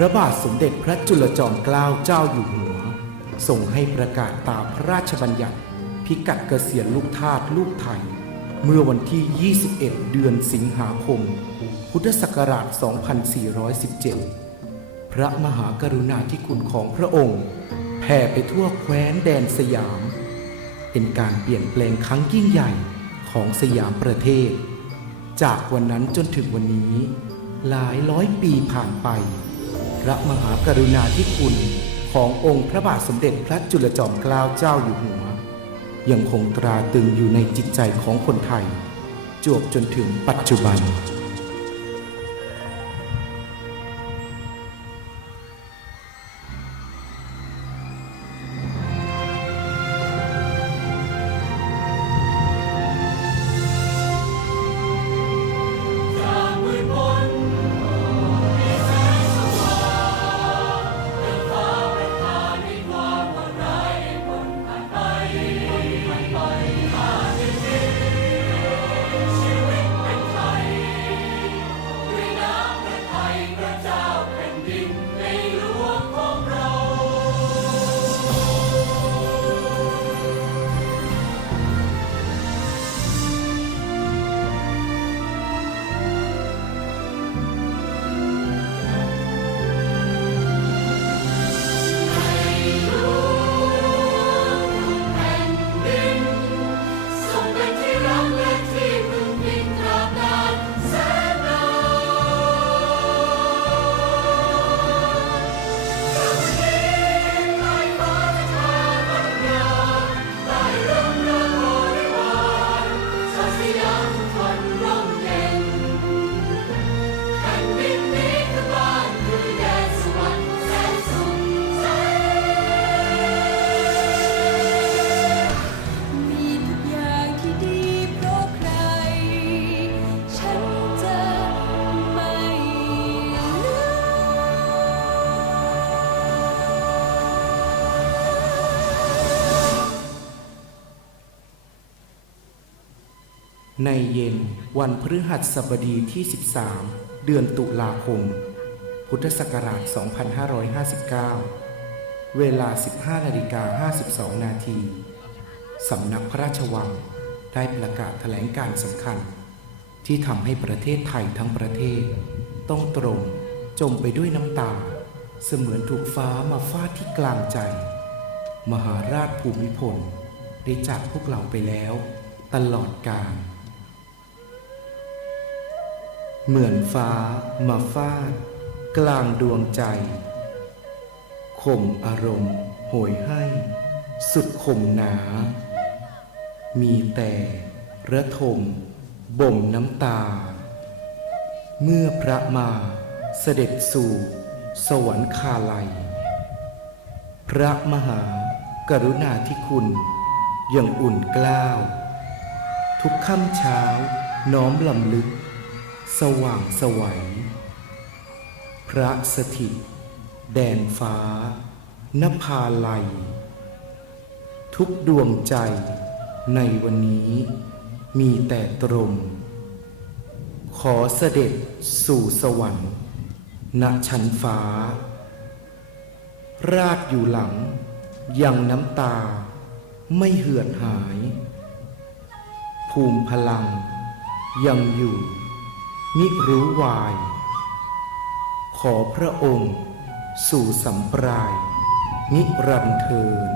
ระบาทสมเด็จพระจุลจอมเกล้าเจ้าอยู่หัวส่งให้ประกาศตามพระราชบัญญัติ พิกัดเกษียณลูกทาสลูกไทย เมื่อวันที่ 21 เดือนสิงหาคม พุทธศักราช 2417 พระมหากรุณาธิคุณของพระองค์แผ่ไปทั่วแคว้นแดนสยาม เป็นการเปลี่ยนแปลงครั้งยิ่งใหญ่ของสยามประเทศ จากวันนั้นจนถึงวันนี้ หลายร้อยปีผ่านไป พระมหากรุณาธิคุณขององค์พระบาทสมเด็จพระจุลจอมเกล้าเจ้าอยู่หัว ยังคงตราตรึงอยู่ในจิตใจของคนไทย จวบจนถึงปัจจุบัน เย็นวันพฤหัสบดีที่ 13 เดือนตุลาคม พุทธศักราช 2559 เวลา 15นาฬิกา52 นาทีสำนักพระราชวังได้ประกาศแถลงการสำคัญ ที่ทำให้ประเทศไทยทั้งประเทศ ต้องตรงจมไปด้วยน้ำตา เสมือนถูกฟ้ามาฟาดที่กลางใจ มหาราชภูมิพลได้จากพวกเราไปแล้ว ตลอดกาล เหมือนฟ้ามาฟาด กลางดวงใจ ข่มอารมณ์โหยให้ สุดข่มหนา มีแต่ระทมบ่มน้ำตา เมื่อพระมาเสด็จสู่สวรรคาลัย พระมหากรุณาธิคุณยังอุ่นกล้าว ทุกค่ำเช้าน้อมลำลึก สว่างสวัย พระสถิต แดนฟ้านภาลัย ทุกดวงใจในวันนี้มีแต่ตรงขอเสด็จสู่สวรรค์ณชั้นฟ้า ราดอยู่หลัง ยังน้ำตาไม่เหือดหาย ภูมิพลังยังอยู่ มิรู้วาย ขอพระองค์ สู่สัมปราย นิรันเทิน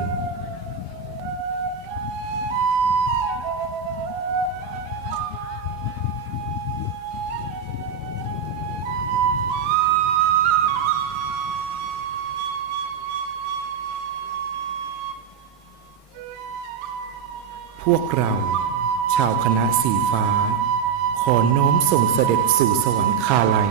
พวกเรา ชาวคณะสีฟ้า ขอน้อมส่งเสด็จสู่สวรรคาลัย